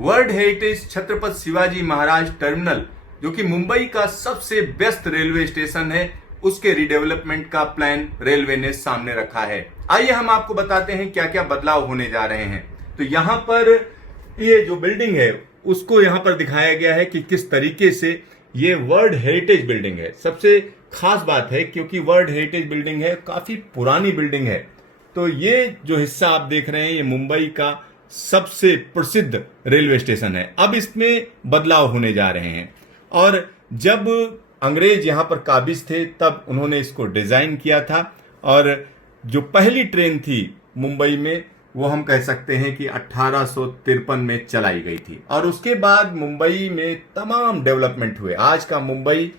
World heritage Chhatrapati Shivaji Maharaj terminal, जो कि मुंबई का सबसे बेस्ट रेलवे स्टेशन है, उसके रिडेवलपमेंट का प्लान रेलवे ने सामने रखा है। आइए हम आपको बताते हैं क्या क्या बदलाव होने जा रहे हैं। तो यहाँ पर ये जो बिल्डिंग है उसको यहाँ पर दिखाया गया है कि किस तरीके से ये वर्ल्ड हेरिटेज बिल्डिंग है। सबसे खास बात है क्योंकि वर्ल्ड हेरिटेज बिल्डिंग है, काफी पुरानी बिल्डिंग है। तो ये जो हिस्सा आप देख रहे हैं ये मुंबई का सबसे प्रसिद्ध रेलवे स्टेशन है। अब इसमें बदलाव होने जा रहे हैं और जब अंग्रेज यहाँ पर काबिज थे तब उन्होंने इसको डिजाइन किया था और जो पहली ट्रेन थी मुंबई में वो हम कह सकते हैं कि 1853 में चलाई गई थी और उसके बाद मुंबई में तमाम डेवलपमेंट हुए। आज का मुंबई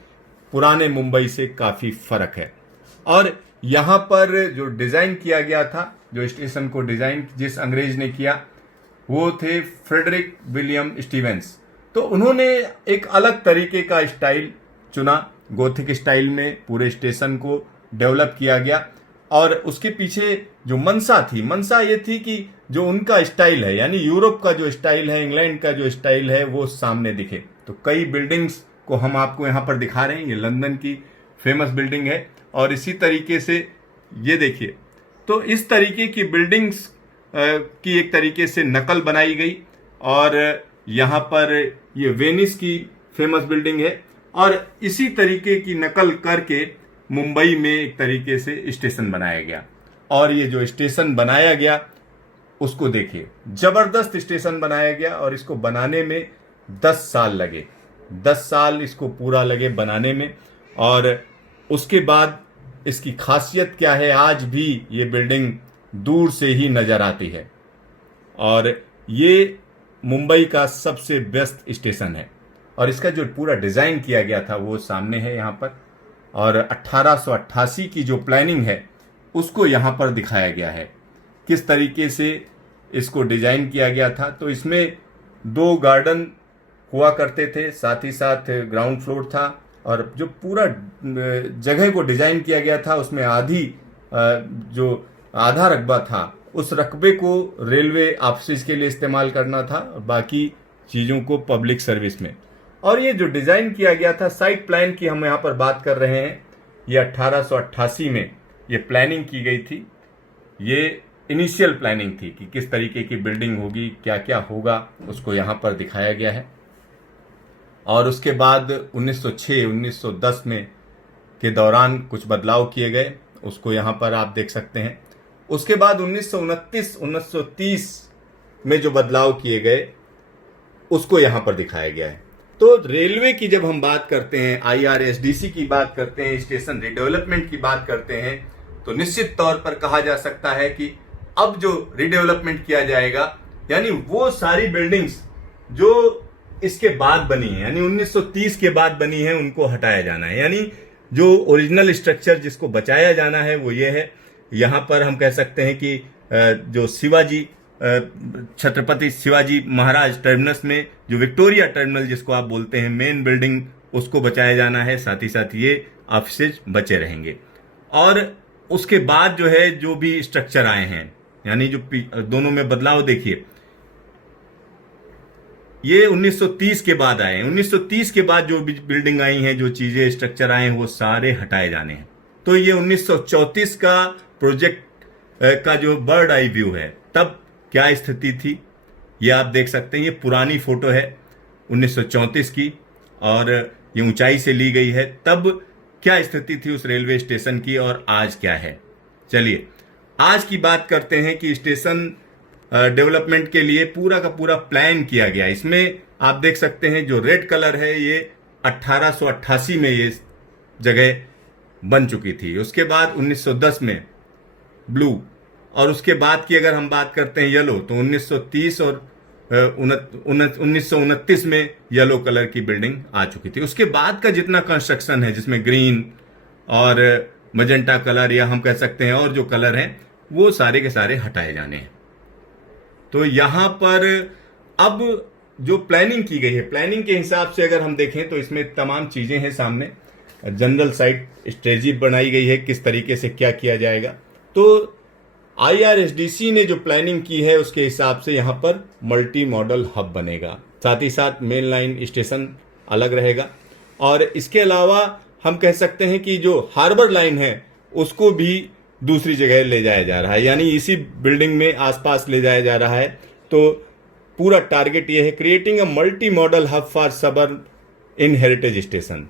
पुराने मुंबई से काफी फर्क है और यहाँ पर जो डिजाइन किया गया था, जो स्टेशन को डिजाइन जिस अंग्रेज ने किया वो थे फ्रेडरिक विलियम स्टीवेंस। तो उन्होंने एक अलग तरीके का स्टाइल चुना, गोथिक स्टाइल में पूरे स्टेशन को डेवलप किया गया और उसके पीछे जो मंशा थी, मंशा ये थी कि जो उनका स्टाइल है यानी यूरोप का जो स्टाइल है, इंग्लैंड का जो स्टाइल है वो सामने दिखे। तो कई बिल्डिंग्स को हम आपको यहाँ पर दिखा रहे हैं। ये लंदन की फेमस बिल्डिंग है और इसी तरीके से ये देखिए, तो इस तरीके की बिल्डिंग्स की एक तरीके से नकल बनाई गई और यहाँ पर ये वेनिस की फेमस बिल्डिंग है और इसी तरीके की नकल करके मुंबई में एक तरीके से स्टेशन बनाया गया। और ये जो स्टेशन बनाया गया उसको देखिए, जबरदस्त स्टेशन बनाया गया और इसको बनाने में 10 साल लगे, 10 साल इसको पूरा लगे बनाने में। और उसके बाद इसकी खासियत क्या है, आज भी ये बिल्डिंग दूर से ही नजर आती है और ये मुंबई का सबसे बेस्ट स्टेशन है। और इसका जो पूरा डिजाइन किया गया था वो सामने है यहाँ पर और 1888 की जो प्लानिंग है उसको यहाँ पर दिखाया गया है किस तरीके से इसको डिजाइन किया गया था। तो इसमें 2 गार्डन हुआ करते थे, साथ ही साथ ग्राउंड फ्लोर था और जो पूरा जगह को डिजाइन किया गया था उसमें जो आधा रकबा था उस रकबे को रेलवे ऑफिस के लिए इस्तेमाल करना था और बाकी चीजों को पब्लिक सर्विस में। और ये जो डिजाइन किया गया था, साइट प्लान की हम यहाँ पर बात कर रहे हैं, ये 1888 में ये प्लानिंग की गई थी। ये इनिशियल प्लानिंग थी कि किस तरीके की बिल्डिंग होगी, क्या क्या होगा, उसको यहाँ पर दिखाया गया है। और उसके बाद 1906-1910 में के दौरान कुछ बदलाव किए गए, उसको यहाँ पर आप देख सकते हैं। उसके बाद 1929-1930 में जो बदलाव किए गए उसको यहाँ पर दिखाया गया है। तो रेलवे की जब हम बात करते हैं, IRSDC की बात करते हैं, स्टेशन रिडेवलपमेंट की बात करते हैं, तो निश्चित तौर पर कहा जा सकता है कि अब जो रिडेवलपमेंट किया जाएगा यानी वो सारी बिल्डिंग्स जो इसके बाद बनी है यानी 1930 के बाद बनी है उनको हटाया जाना है। यानी जो ओरिजिनल स्ट्रक्चर जिसको बचाया जाना है वो ये है। यहाँ पर हम कह सकते हैं कि जो छत्रपति शिवाजी महाराज टर्मिनस में जो विक्टोरिया टर्मिनल जिसको आप बोलते हैं मेन बिल्डिंग, उसको बचाया जाना है, साथ ही साथ ये ऑफिसेज बचे रहेंगे। और उसके बाद जो है जो भी स्ट्रक्चर आए हैं यानी जो दोनों में बदलाव देखिए, ये 1930 के बाद आए हैं। 1930 के बाद जो बिल्डिंग आई हैं, जो चीजें स्ट्रक्चर आए हैं वो सारे हटाए जाने हैं। तो ये 1934 का प्रोजेक्ट का जो बर्ड आई व्यू है तब क्या स्थिति थी ये आप देख सकते हैं। ये पुरानी फोटो है 1934 की और ये ऊंचाई से ली गई है। तब क्या स्थिति थी उस रेलवे स्टेशन की और आज क्या है। चलिए आज की बात करते हैं कि स्टेशन डेवलपमेंट के लिए पूरा का पूरा प्लान किया गया। इसमें आप देख सकते हैं जो रेड कलर है ये 1888 में ये जगह बन चुकी थी। उसके बाद 1910 में ब्लू और उसके बाद की अगर हम बात करते हैं येलो, तो 1930 और 1929 में येलो कलर की बिल्डिंग आ चुकी थी। उसके बाद का जितना कंस्ट्रक्शन है जिसमें ग्रीन और मजेंटा कलर या हम कह सकते हैं और जो कलर हैं वो सारे के सारे हटाए जाने हैं। तो यहां पर अब जो प्लानिंग की गई है, प्लानिंग के हिसाब से अगर हम देखें तो इसमें तमाम चीजें हैं सामने। जनरल साइट स्ट्रेटजी बनाई गई है किस तरीके से क्या किया जाएगा। तो IRSDC ने जो प्लानिंग की है उसके हिसाब से यहाँ पर मल्टी मॉडल हब बनेगा, साथ ही साथ मेन लाइन स्टेशन अलग रहेगा। और इसके अलावा हम कह सकते हैं कि जो हार्बर लाइन है उसको भी दूसरी जगह ले जाया जा रहा है, यानी इसी बिल्डिंग में आसपास ले जाया जा रहा है। तो पूरा टारगेट ये है, creating a multi modal hub for suburb in heritage station.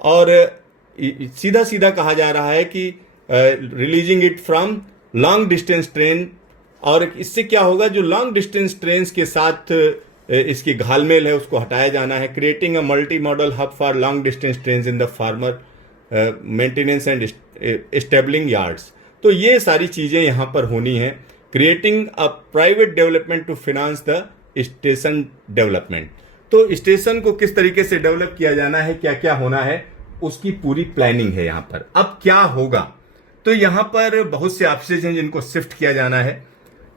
और सीधा सीधा कहा जा रहा है कि releasing it from long distance train. और इससे क्या होगा, जो लॉन्ग डिस्टेंस ट्रेन के साथ इसकी घालमेल है उसको हटाया जाना है। Creating a multi modal hub for long distance train in the former maintenance and stabling yards. तो ये सारी चीजें यहां पर होनी है। Creating a private development to finance the station development. तो स्टेशन को किस तरीके से डेवलप किया जाना है, क्या क्या होना है, उसकी पूरी प्लानिंग है यहां पर। अब क्या होगा, तो यहां पर बहुत से ऑफिसेज हैं जिनको शिफ्ट किया जाना है।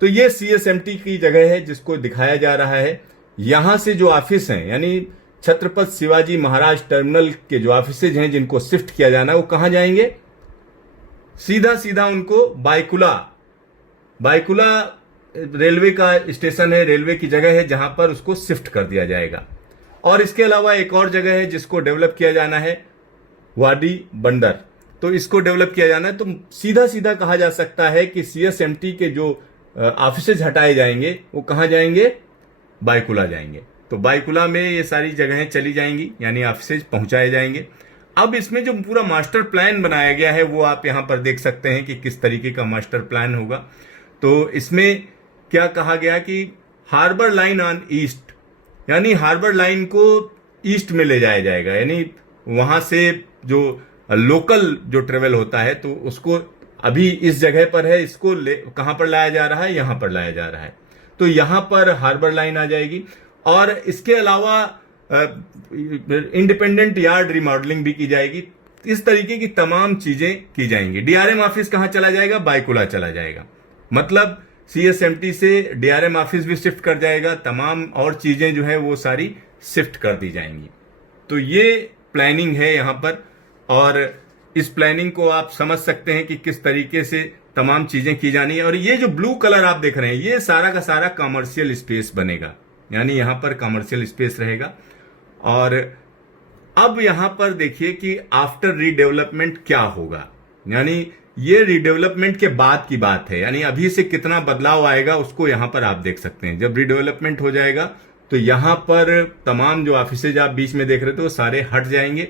तो ये CSMT की जगह है जिसको दिखाया जा रहा है। यहां से जो ऑफिस हैं, यानी छत्रपति शिवाजी महाराज टर्मिनल के जो ऑफिसेज हैं जिनको शिफ्ट किया जाना है, वो कहां जाएंगे, सीधा सीधा उनको बायकुला रेलवे का स्टेशन है, रेलवे की जगह है जहां पर उसको शिफ्ट कर दिया जाएगा। और इसके अलावा एक और जगह है जिसको डेवलप किया जाना है, वाडी बंदर। तो इसको डेवलप किया जाना है। तो सीधा सीधा कहा जा सकता है कि CSMT के जो ऑफिसेज हटाए जाएंगे वो कहां जाएंगे, बायकुला जाएंगे। तो बायकुला में ये सारी जगहें चली जाएंगी, यानी ऑफिसेज पहुंचाए जाएंगे। अब इसमें जो पूरा मास्टर प्लान बनाया गया है वो आप यहां पर देख सकते हैं कि किस तरीके का मास्टर प्लान होगा। तो इसमें क्या कहा गया कि हार्बर लाइन ऑन ईस्ट, यानी हार्बर लाइन को ईस्ट में ले जाया जाएगा, यानी वहां से जो लोकल जो ट्रेवल होता है तो उसको अभी इस जगह पर है, इसको कहां पर लाया जा रहा है, यहां पर लाया जा रहा है। तो यहां पर हार्बर लाइन आ जाएगी। और इसके अलावा इंडिपेंडेंट यार्ड रिमॉडलिंग भी की जाएगी। इस तरीके की तमाम चीजें की जाएंगी। DRM ऑफिस कहां चला जाएगा, बायकुला चला जाएगा। मतलब CSMT से DRM ऑफिस भी शिफ्ट कर जाएगा, तमाम और चीजें जो है वो सारी शिफ्ट कर दी जाएंगी। तो ये प्लानिंग है यहां पर। और इस प्लानिंग को आप समझ सकते हैं कि किस तरीके से तमाम चीजें की जानी है। और ये जो ब्लू कलर आप देख रहे हैं ये सारा का सारा कमर्शियल स्पेस बनेगा, यानी यहां पर कमर्शियल स्पेस रहेगा। और अब यहां पर देखिए कि आफ्टर रीडेवलपमेंट क्या होगा, यानी ये रीडेवलपमेंट के बाद की बात है, यानी अभी से कितना बदलाव आएगा उसको यहां पर आप देख सकते हैं। जब रीडेवलपमेंट हो जाएगा तो यहां पर तमाम जो ऑफिसेज आप बीच में देख रहे थे वो सारे हट जाएंगे।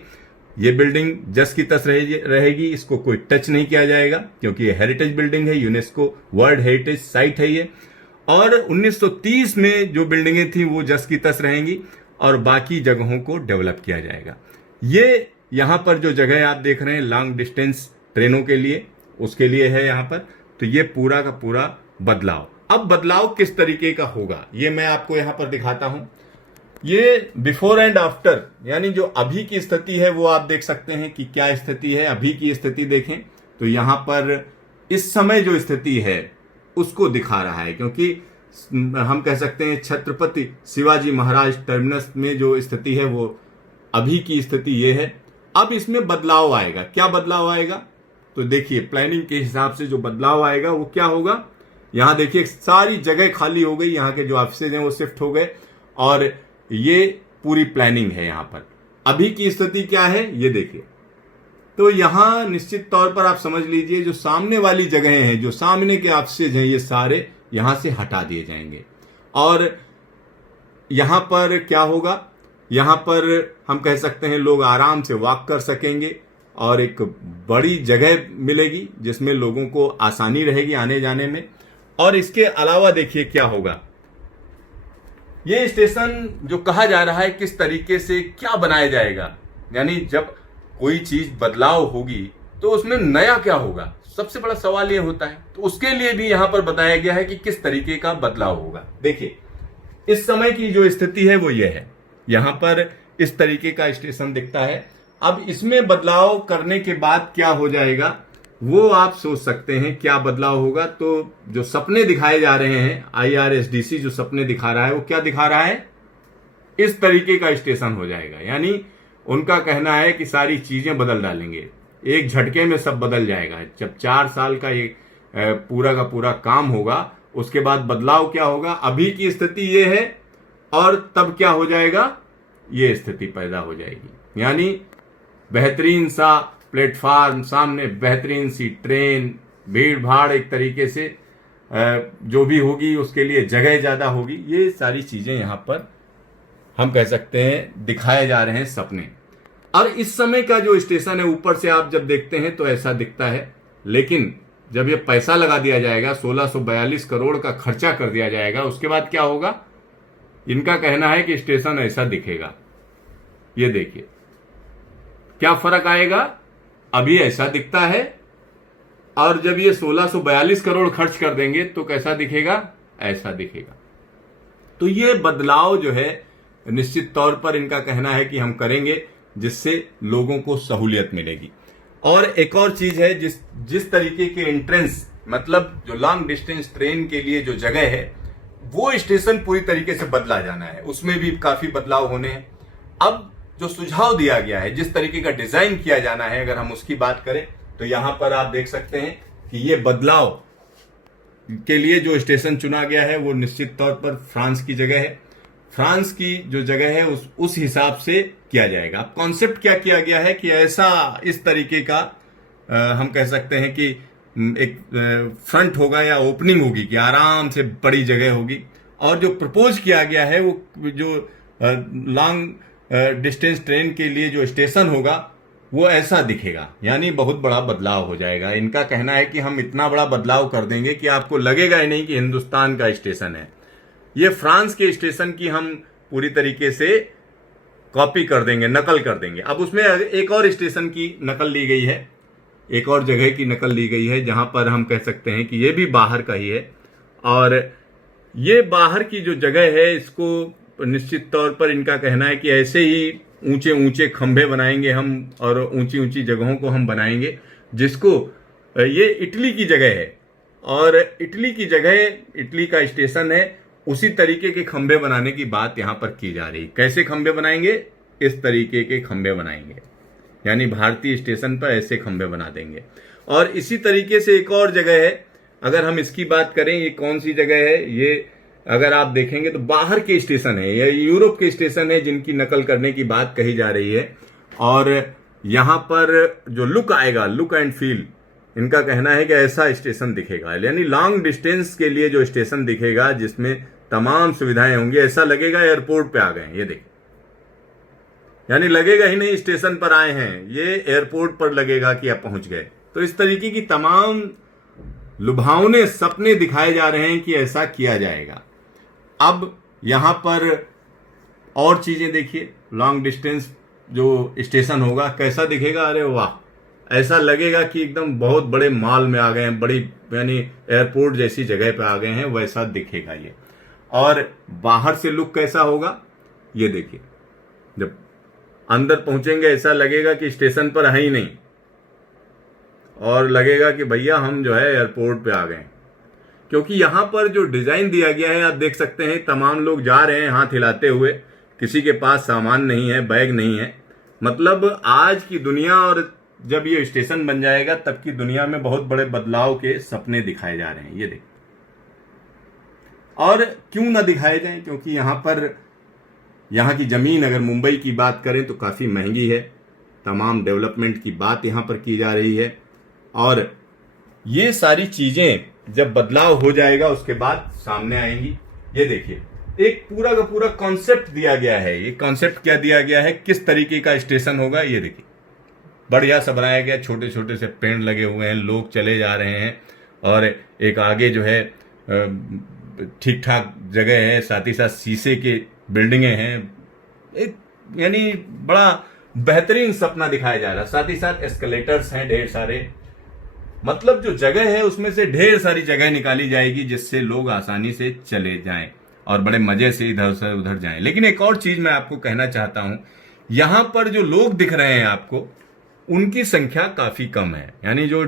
ये बिल्डिंग जस की तस रहेगी, इसको कोई टच नहीं किया जाएगा क्योंकि ये हेरिटेज बिल्डिंग है, यूनेस्को वर्ल्ड हेरिटेज साइट है ये। और 1930 में जो बिल्डिंगें थी वो जस की तस रहेंगी और बाकी जगहों को डेवलप किया जाएगा। ये यहां पर जो जगह आप देख रहे हैं लॉन्ग डिस्टेंस ट्रेनों के लिए, उसके लिए है यहां पर। तो ये पूरा का पूरा बदलाव। अब बदलाव किस तरीके का होगा ये मैं आपको यहां पर दिखाता हूं। ये बिफोर एंड आफ्टर, यानी जो अभी की स्थिति है वो आप देख सकते हैं कि क्या स्थिति है। अभी की स्थिति देखें तो यहां पर इस समय जो स्थिति है उसको दिखा रहा है, क्योंकि हम कह सकते हैं छत्रपति शिवाजी महाराज टर्मिनस में जो स्थिति है वो अभी की स्थिति ये है। अब इसमें बदलाव आएगा। क्या बदलाव आएगा, तो देखिए प्लानिंग के हिसाब से जो बदलाव आएगा वो क्या होगा। यहां देखिए सारी जगह खाली हो गई, यहां के जो ऑफिसेज हैं वो शिफ्ट हो गए और ये पूरी प्लानिंग है। यहां पर अभी की स्थिति क्या है ये देखिए। तो यहां निश्चित तौर पर आप समझ लीजिए जो सामने वाली जगहें हैं, जो सामने के ऑफिसेज हैं, ये सारे यहां से हटा दिए जाएंगे। और यहां पर क्या होगा, यहां पर हम कह सकते हैं लोग आराम से वॉक कर सकेंगे और एक बड़ी जगह मिलेगी जिसमें लोगों को आसानी रहेगी आने जाने में। और इसके अलावा देखिए क्या होगा, ये स्टेशन जो कहा जा रहा है किस तरीके से क्या बनाया जाएगा, यानी जब कोई चीज बदलाव होगी तो उसमें नया क्या होगा, सबसे बड़ा सवाल ये होता है। तो उसके लिए भी यहां पर बताया गया है कि किस तरीके का बदलाव होगा। देखिए इस समय की जो स्थिति है वो ये है, यहां पर इस तरीके का स्टेशन दिखता है। अब इसमें बदलाव करने के बाद क्या हो जाएगा वो आप सोच सकते हैं क्या बदलाव होगा। तो जो सपने दिखाए जा रहे हैं, IRSDC जो सपने दिखा रहा है वो क्या दिखा रहा है, इस तरीके का स्टेशन हो जाएगा। यानी उनका कहना है कि सारी चीजें बदल डालेंगे, एक झटके में सब बदल जाएगा। जब 4 साल का ये पूरा का पूरा काम होगा, उसके बाद बदलाव क्या होगा, अभी की स्थिति ये है और तब क्या हो जाएगा, ये स्थिति पैदा हो जाएगी। यानी बेहतरीन सा प्लेटफार्म, सामने बेहतरीन सी ट्रेन, भीड़ भाड़ एक तरीके से जो भी होगी उसके लिए जगह ज्यादा होगी। ये सारी चीजें यहां पर हम कह सकते हैं दिखाए जा रहे हैं सपने। और इस समय का जो स्टेशन है ऊपर से आप जब देखते हैं तो ऐसा दिखता है, लेकिन जब ये पैसा लगा दिया जाएगा, 1642 करोड़ का खर्चा कर दिया जाएगा, उसके बाद क्या होगा, इनका कहना है कि स्टेशन ऐसा दिखेगा। ये देखिए क्या फर्क आएगा, अभी ऐसा दिखता है और जब ये 1642 करोड़ खर्च कर देंगे तो कैसा दिखेगा, ऐसा दिखेगा। तो ये बदलाव जो है निश्चित तौर पर इनका कहना है कि हम करेंगे, जिससे लोगों को सहूलियत मिलेगी। और एक और चीज है, जिस तरीके के एंट्रेंस, मतलब जो लॉन्ग डिस्टेंस ट्रेन के लिए जो जगह है, वो स्टेशन पूरी तरीके से बदला जाना है, उसमें भी काफी बदलाव होने हैं। अब जो सुझाव दिया गया है, जिस तरीके का डिजाइन किया जाना है, अगर हम उसकी बात करें तो यहां पर आप देख सकते हैं कि ये बदलाव के लिए जो स्टेशन चुना गया है वो निश्चित तौर पर फ्रांस की जगह है। फ्रांस की जो जगह है उस हिसाब से किया जाएगा। अब कॉन्सेप्ट क्या किया गया है कि ऐसा इस तरीके का हम कह सकते हैं कि एक फ्रंट होगा या ओपनिंग होगी कि आराम से बड़ी जगह होगी। और जो प्रपोज किया गया है वो जो लॉन्ग डिस्टेंस ट्रेन के लिए जो स्टेशन होगा वो ऐसा दिखेगा, यानी बहुत बड़ा बदलाव हो जाएगा। इनका कहना है कि हम इतना बड़ा बदलाव कर देंगे कि आपको लगेगा ही नहीं कि हिंदुस्तान का स्टेशन है, ये फ्रांस के स्टेशन की हम पूरी तरीके से कॉपी कर देंगे, नकल कर देंगे। अब उसमें एक और स्टेशन की नकल ली गई है, एक और जगह की नकल ली गई है, जहां पर हम कह सकते हैं कि ये भी बाहर का ही है। और ये बाहर की जो जगह है, इसको निश्चित तौर पर इनका कहना है कि ऐसे ही ऊंचे ऊंचे खंभे बनाएंगे हम और ऊंची ऊंची जगहों को हम बनाएंगे, जिसको ये इटली की जगह है और इटली की जगह, इटली का स्टेशन है, उसी तरीके के खंभे बनाने की बात यहां पर की जा रही है। कैसे खंभे बनाएंगे, इस तरीके के खंभे बनाएंगे, यानी भारतीय स्टेशन पर ऐसे खंभे बना देंगे। और इसी तरीके से एक और जगह है, अगर हम इसकी बात करें, ये कौन सी जगह है, ये अगर आप देखेंगे तो बाहर के स्टेशन है, ये यूरोप के स्टेशन है जिनकी नकल करने की बात कही जा रही है। और यहां पर जो लुक आएगा, लुक एंड फील, इनका कहना है कि ऐसा स्टेशन दिखेगा, यानी लॉन्ग डिस्टेंस के लिए जो स्टेशन दिखेगा जिसमें तमाम सुविधाएं होंगी, ऐसा लगेगा एयरपोर्ट पे आ गए, ये देखिए, यानी लगेगा ही नहीं स्टेशन पर आए हैं, ये एयरपोर्ट पर लगेगा कि आप पहुंच गए। तो इस तरीके की तमाम लुभावने सपने दिखाए जा रहे हैं कि ऐसा किया जाएगा। अब यहां पर और चीजें देखिए, लॉन्ग डिस्टेंस जो स्टेशन होगा कैसा दिखेगा, अरे वाह, ऐसा लगेगा कि एकदम बहुत बड़े मॉल में आ गए हैं, बड़ी यानी एयरपोर्ट जैसी जगह पे आ गए हैं, वैसा दिखेगा ये। और बाहर से लुक कैसा होगा, ये देखिए, जब अंदर पहुंचेंगे ऐसा लगेगा कि स्टेशन पर है ही नहीं और लगेगा कि भैया हम जो है एयरपोर्ट पे आ गए, क्योंकि यहां पर जो डिजाइन दिया गया है आप देख सकते हैं, तमाम लोग जा रहे हैं हाथ हिलाते हुए, किसी के पास सामान नहीं है, बैग नहीं है। मतलब आज की दुनिया, और जब ये स्टेशन बन जाएगा तब की दुनिया में बहुत बड़े बदलाव के सपने दिखाए जा रहे हैं, ये देखिए। और क्यों ना दिखाए जाएं, क्योंकि यहां की जमीन, अगर मुंबई की बात करें तो काफी महंगी है, तमाम डेवलपमेंट की बात यहां पर की जा रही है। और ये सारी चीजें जब बदलाव हो जाएगा उसके बाद सामने आएंगी। ये देखिए, एक पूरा का पूरा कॉन्सेप्ट दिया गया है। ये कॉन्सेप्ट क्या दिया गया है, किस तरीके का स्टेशन होगा, ये देखिए, बढ़िया सा बनाया गया, छोटे छोटे से पेड़ लगे हुए हैं, लोग चले जा रहे हैं और एक आगे जो है ठीक ठाक जगह है, साथ ही साथ शीशे के बिल्डिंगें हैं, एक यानी बड़ा बेहतरीन सपना दिखाया जा रहा है। साथ ही साथ एस्केलेटर्स हैं ढेर सारे, मतलब जो जगह है उसमें से ढेर सारी जगह निकाली जाएगी जिससे लोग आसानी से चले जाएं और बड़े मजे से इधर से उधर जाएं। लेकिन एक और चीज मैं आपको कहना चाहता हूं, यहां पर जो लोग दिख रहे हैं आपको, उनकी संख्या काफी कम है, यानी जो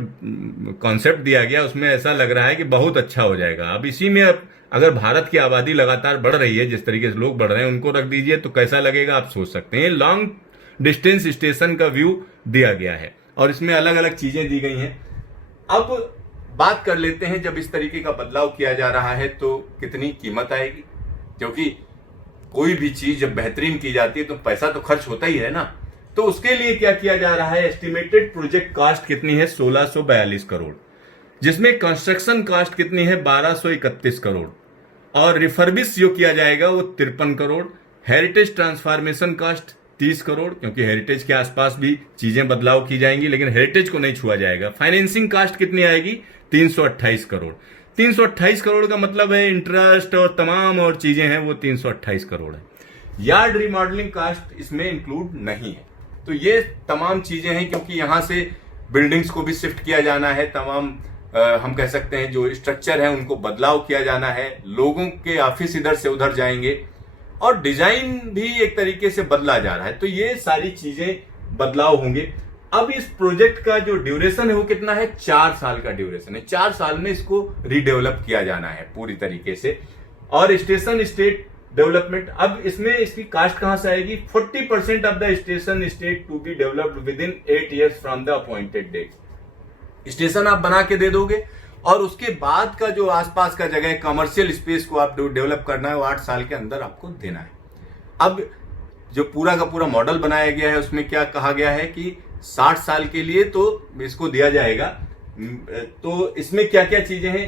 कॉन्सेप्ट दिया गया उसमें ऐसा लग रहा है कि बहुत अच्छा हो जाएगा। अब इसी में अगर भारत की आबादी लगातार बढ़ रही है, जिस तरीके से लोग बढ़ रहे हैं, उनको रख दीजिए तो कैसा लगेगा आप सोच सकते हैं। लॉन्ग डिस्टेंस स्टेशन का व्यू दिया गया है और इसमें अलग अलग चीजें दी गई हैं। अब बात कर लेते हैं, जब इस तरीके का बदलाव किया जा रहा है तो कितनी कीमत आएगी, क्योंकि कोई भी चीज जब बेहतरीन की जाती है तो पैसा तो खर्च होता ही है ना। तो उसके लिए क्या किया जा रहा है, एस्टिमेटेड प्रोजेक्ट कॉस्ट कितनी है, 1642 करोड़, जिसमें कंस्ट्रक्शन कॉस्ट कितनी है, 1231 करोड़, और रिफर्बिश जो किया जाएगा वो 53 crore, heritage transformation cost 30 crore, क्योंकि हेरिटेज के आसपास भी चीजें बदलाव की जाएंगी लेकिन हेरिटेज को नहीं छुआ जाएगा। फाइनेंसिंग कॉस्ट कितनी आएगी, 328 करोड़। 328 करोड़ का मतलब है इंटरेस्ट और तमाम और चीजें हैं वो 328 करोड़ है। यार्ड रिमॉडलिंग कॉस्ट इसमें इंक्लूड नहीं है। तो ये तमाम चीजें हैं, क्योंकि यहां से बिल्डिंग्स को भी शिफ्ट किया जाना है, तमाम हम कह सकते हैं जो स्ट्रक्चर है उनको बदलाव किया जाना है, लोगों के ऑफिस इधर से उधर जाएंगे और डिजाइन भी एक तरीके से बदला जा रहा है। तो ये सारी चीजें बदलाव होंगे। अब इस प्रोजेक्ट का जो ड्यूरेशन है वो कितना है, 4 साल का ड्यूरेशन है। 4 साल में इसको रीडेवलप किया जाना है पूरी तरीके से। और स्टेशन स्टेट डेवलपमेंट, अब इसमें इसकी कास्ट कहां से आएगी, 40% of the station estate to be developed within 8 years from the appointed date. Station आप बना के दे दोगे और उसके बाद का जो आसपास का जगह कमर्शियल स्पेस को आप डेवलप करना है वो 8 साल के अंदर आपको देना है। अब जो पूरा का पूरा मॉडल बनाया गया है उसमें क्या कहा गया है कि 60 साल के लिए तो इसको दिया जाएगा। तो इसमें क्या क्या चीजें हैं,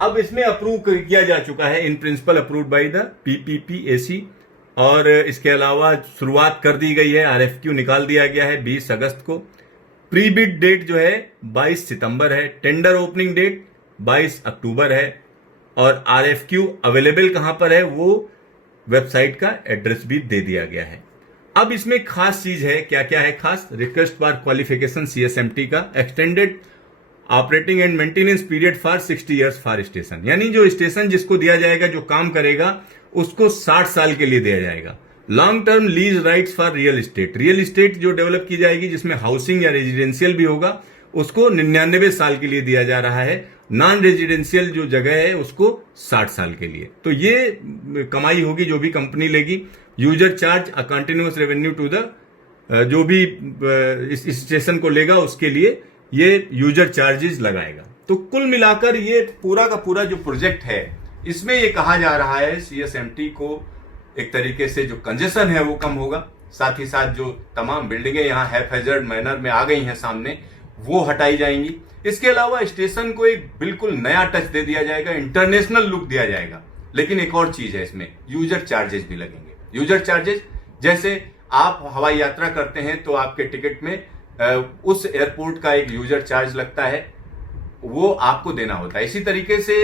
अब इसमें अप्रूव किया जा चुका है, in principle approved by the PPPAC, और इसके अलावा शुरुआत कर दी गई है, आरएफक्यू निकाल दिया गया है 20 अगस्त को। प्री बिड डेट जो है 22 सितंबर है, टेंडर ओपनिंग डेट 22 अक्टूबर है, और आरएफक्यू अवेलेबल कहां पर है वो वेबसाइट का एड्रेस भी दे दिया गया है। अब इसमें खास चीज है, क्या क्या है खास, रिक्वेस्ट फॉर क्वालिफिकेशन सीएसएमटी का, extended operating and maintenance period for 60 years for station, यानी जो स्टेशन जिसको दिया जाएगा, जो काम करेगा उसको 60 साल के लिए दिया जाएगा। Long term lease rights for real estate, real estate जो डेवलप की जाएगी जिसमें हाउसिंग या रेजिडेंशियल भी होगा उसको 99 साल के लिए दिया जा रहा है। नॉन रेजिडेंशियल जो जगह है उसको 60 साल के लिए। तो ये कमाई होगी जो भी कंपनी लेगी। User charge a continuous revenue to the, जो भी इस स्टेशन को लेगा उसके लिए ये यूजर चार्जेस लगाएगा। तो कुल मिलाकर ये पूरा का पूरा जो प्रोजेक्ट है इसमें ये कहा जा रहा है सीएसएमटी को एक तरीके से जो कंजेशन है वो कम होगा, साथ ही साथ जो तमाम बिल्डिंगें यहाँ हैफेजर्ड मैनर में आ गई हैं सामने वो हटाई जाएंगी। इसके अलावा स्टेशन को एक बिल्कुल नया टच दे दिया जाएगा, इंटरनेशनल लुक दिया जाएगा। लेकिन एक और चीज है, इसमें यूजर चार्जेस भी लगेंगे। यूजर चार्जेस, जैसे आप हवाई यात्रा करते हैं तो आपके टिकट में उस एयरपोर्ट का एक यूजर चार्ज लगता है, वो आपको देना होता है। इसी तरीके से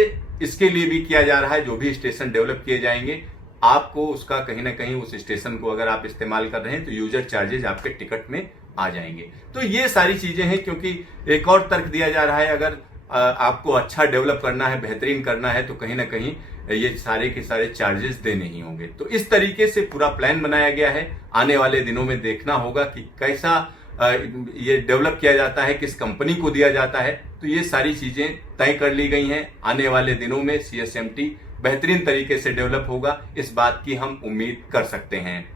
इसके लिए भी किया जा रहा है, जो भी स्टेशन डेवलप किए जाएंगे आपको उसका कहीं ना कहीं उस स्टेशन को अगर आप इस्तेमाल कर रहे हैं तो यूजर चार्जेस आपके टिकट में आ जाएंगे। तो ये सारी चीजें हैं, क्योंकि एक और तर्क दिया जा रहा है, अगर आपको अच्छा डेवलप करना है, बेहतरीन करना है तो कहीं ना कहीं ये सारे के सारे चार्जेस देने ही होंगे। तो इस तरीके से पूरा प्लान बनाया गया है। आने वाले दिनों में देखना होगा कि कैसा ये डेवलप किया जाता है, किस कंपनी को दिया जाता है। तो ये सारी चीजें तय कर ली गई हैं। आने वाले दिनों में सीएसएमटी बेहतरीन तरीके से डेवलप होगा, इस बात की हम उम्मीद कर सकते हैं।